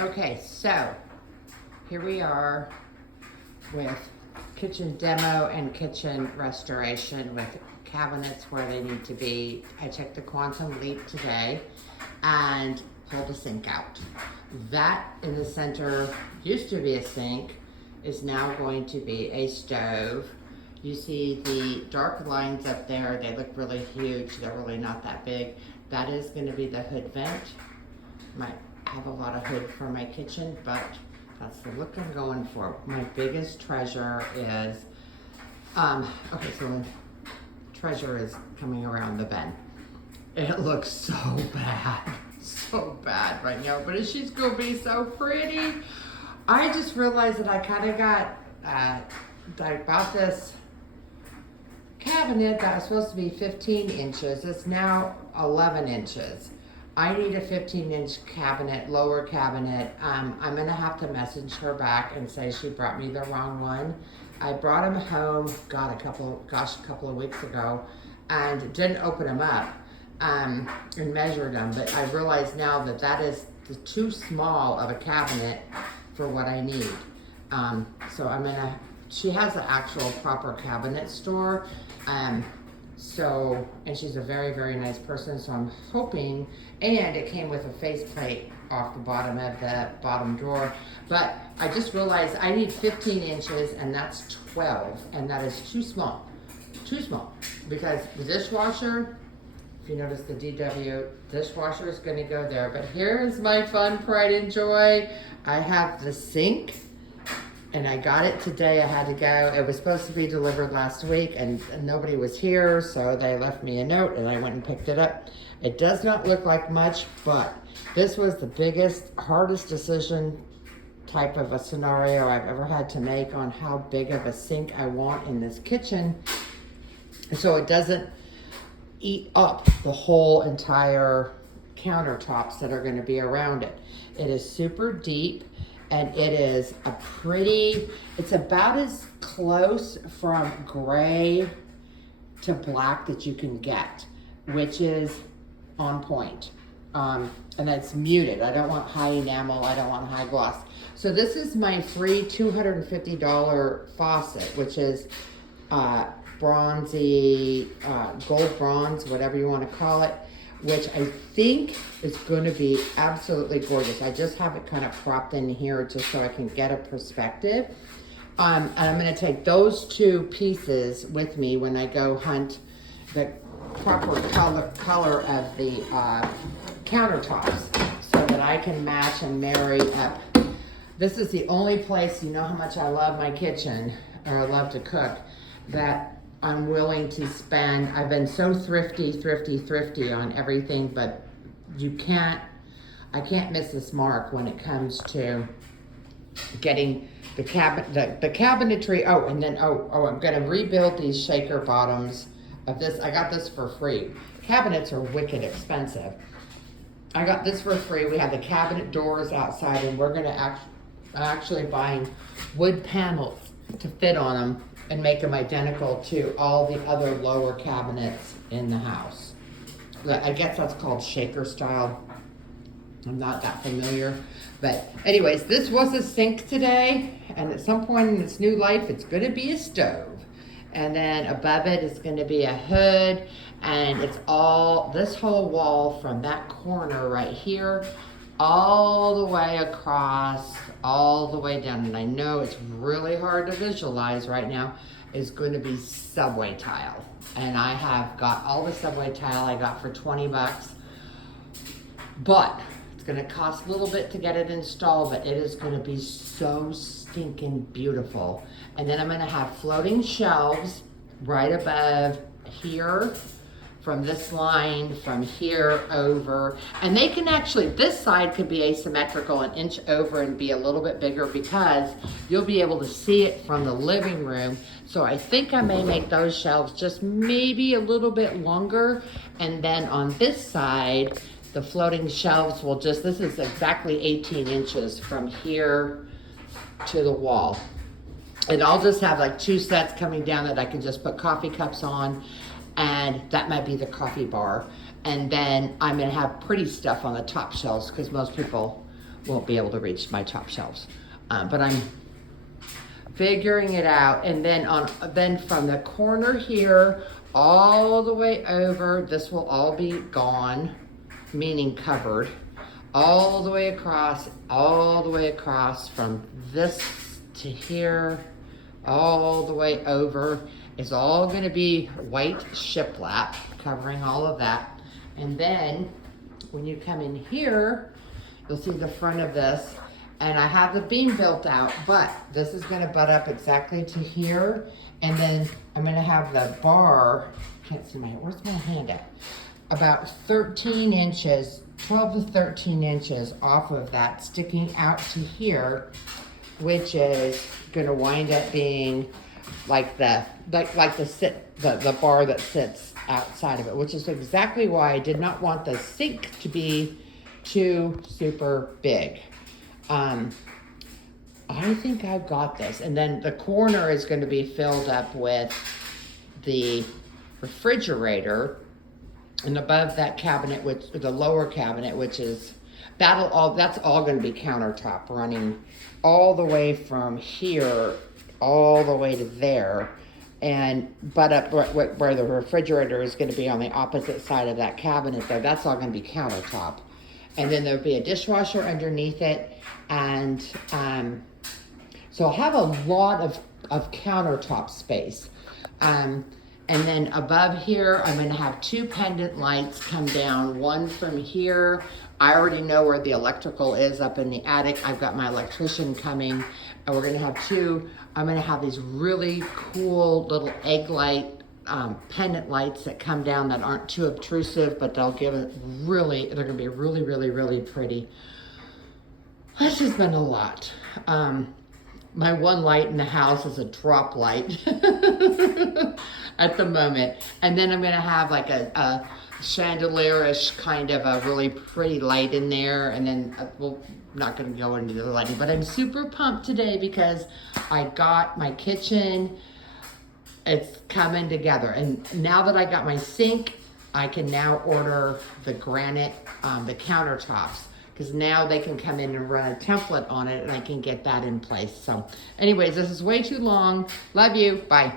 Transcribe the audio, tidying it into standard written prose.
Okay, so here we are with kitchen demo and kitchen restoration with cabinets where they need to be. I checked the Quantum Leap today and pulled the sink out. That in the center used to be a sink, is now going to be a stove. You see the dark lines up there, they look really huge, they're really not that big. That is going to be the hood vent. Might have a lot of hood for my kitchen, but that's the look I'm going for. My biggest treasure is, okay, so treasure is coming around the bend. It looks so bad right now, but she's gonna be so pretty. I just realized that I kind of got, I bought this cabinet that was supposed to be 15 inches. It's now 11 inches. I need a 15-inch cabinet, lower cabinet. I'm gonna have to message her back and say she brought me the wrong one. I brought them home, a couple of weeks ago, and didn't open them up and measured them. But I realize now that that is too small of a cabinet for what I need. So she has an actual proper cabinet store. And she's a very, very nice person, so I'm hoping, and it came with a faceplate off the bottom of the bottom drawer, but I just realized I need 15 inches and that's 12, and that is too small, because the dishwasher, if you notice the DW dishwasher is gonna go there, but here's my fun, pride and joy. I have the sink, and I got it today. I had to go. It was supposed to be delivered last week and nobody was here, so they left me a note and I went and picked it up. It does not look like much, but this was the biggest, hardest decision type of a scenario I've ever had to make on how big of a sink I want in this kitchen, so it doesn't eat up the whole entire countertops that are gonna be around it. It is super deep. And it is it's about as close from gray to black that you can get, which is on point. And it's muted. I don't want high enamel, I don't want high gloss. So this is my free $250 faucet, which is bronzy, gold bronze, whatever you want to call it, which I think is going to be absolutely gorgeous. I just have it kind of propped in here just so I can get a perspective. And I'm going to take those two pieces with me when I go hunt the proper color of the countertops so that I can match and marry up. This is the only place, you know how much I love my kitchen, or I love to cook, that I'm willing to spend. I've been so thrifty on everything, but I can't miss this mark when it comes to getting the cabinetry. I'm gonna rebuild these shaker bottoms of this. I got this for free. Cabinets are wicked expensive. I got this for free. We have the cabinet doors outside, and we're gonna actually buying wood panels to fit on them and make them identical to all the other lower cabinets in the house. I guess that's called shaker style. I'm not that familiar. But anyways, this was a sink today, and at some point in its new life, it's gonna be a stove. And then above it is gonna be a hood, and it's all, this whole wall from that corner right here, all the way across, all the way down, and I know it's really hard to visualize right now, is going to be subway tile. And I have got all the subway tile I got for 20 bucks, but it's gonna cost a little bit to get it installed, but it is gonna be so stinking beautiful. And then I'm gonna have floating shelves right above here, from this line, from here over, and they can actually, this side could be asymmetrical, an inch over and be a little bit bigger, because you'll be able to see it from the living room. So I think I may make those shelves just maybe a little bit longer, and then on this side, the floating shelves will just, this is exactly 18 inches from here to the wall. And I'll just have like 2 sets coming down that I can just put coffee cups on, and that might be the coffee bar. And then I'm gonna have pretty stuff on the top shelves, because most people won't be able to reach my top shelves. But I'm figuring it out. And then from the corner here, all the way over, this will all be gone, meaning covered, all the way across from this to here, all the way over is all gonna be white shiplap covering all of that. And then when you come in here, you'll see the front of this, and I have the beam built out, but this is gonna butt up exactly to here. And then I'm gonna have the bar, can't see where's my hand at? About 13 inches, 12 to 13 inches off of that, sticking out to here, which is gonna wind up being like the bar that sits outside of it, which is exactly why I did not want the sink to be too super big. I think I've got this. And then the corner is going to be filled up with the refrigerator, and above that cabinet, which the lower cabinet, which is that's all going to be countertop running all the way from here all the way to there, and butt up where the refrigerator is going to be on the opposite side of that cabinet there. That's all going to be countertop. And then there'll be a dishwasher underneath it. And so I'll have a lot of countertop space. And then above here, I'm gonna have 2 pendant lights come down, one from here. I already know where the electrical is up in the attic. I've got my electrician coming, and we're gonna have 2. I'm gonna have these really cool little egg light pendant lights that come down that aren't too obtrusive, but they'll give it they're gonna be really, really, really pretty. That's just been a lot. My one light in the house is a drop light at the moment. And then I'm gonna have like a chandelier-ish kind of a really pretty light in there. And then, well, I'm not gonna go into the lighting, but I'm super pumped today because I got my kitchen. It's coming together. And now that I got my sink, I can now order the granite, the countertops, because now they can come in and run a template on it, and I can get that in place. So anyways, this is way too long. Love you. Bye.